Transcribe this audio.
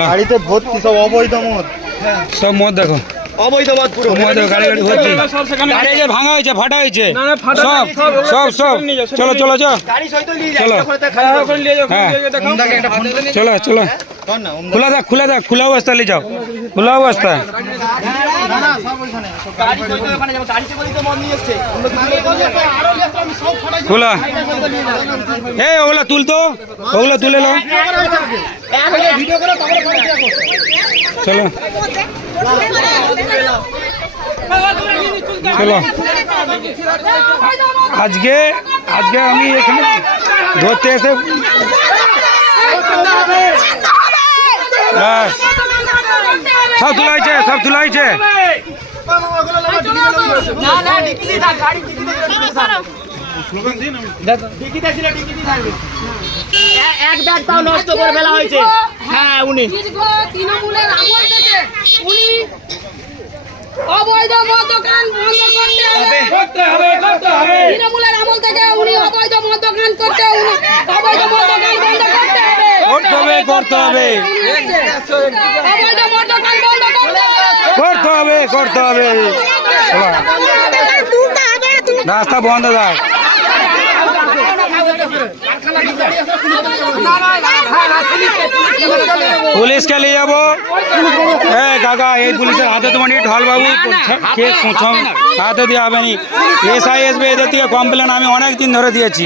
গাড়িতে ভর্তি সব অবৈধ মদ, সব মদ দেখো, অবৈধ মদ পুরো মদ দেখো, গাড়ি গাড়ি ভর্তি, গাড়ি যে ভাঙা হয়েছে, ফাটা হয়েছে, সব সব সব। চলো চলো চলো গাড়ি সহিত নিয়ে চলো। হ্যাঁ চলো চলো, খোলা থাক খোলা থাক, খোলা অবস্থা নিয়ে যাও, খোলা অবস্থা। খোলা, এই ওগুলা তুলতো, ওগুলা তুলে নাও। চলো চলো, আজকে আজকে আমি এখানে ধরতে এসে ব্যাস, সব তুলাইছে, সব তুলাইছে। এক ব্যাগ তাও নষ্ট করে ফেলা হয়েছে। হ্যাঁ, উনি তৃণমূলের আমল থেকে উনি অবৈধ মদ দোকান বন্ধ করতে হবে। তৃণমূলের আমল থেকে উনি অবৈধ মদ দোকান করতে, উনি অবৈধ মদ দোকান বন্ধ করতে হবে, করতে হবে, করতে হবে, অবৈধ মদ দোকান বন্ধ করতে হবে, করতে হবে, করতে হবে। রাস্তা বন্ধ থাক। পুলিশকে নিয়ে যাবো। হ্যাঁ কাকা, এই পুলিশের হাতে তোমার ঢল বাবু হাতে দেওয়া হবে নি। এসআই আসবে, এদের থেকে কমপ্লেন আমি অনেক দিন ধরে দিয়েছি।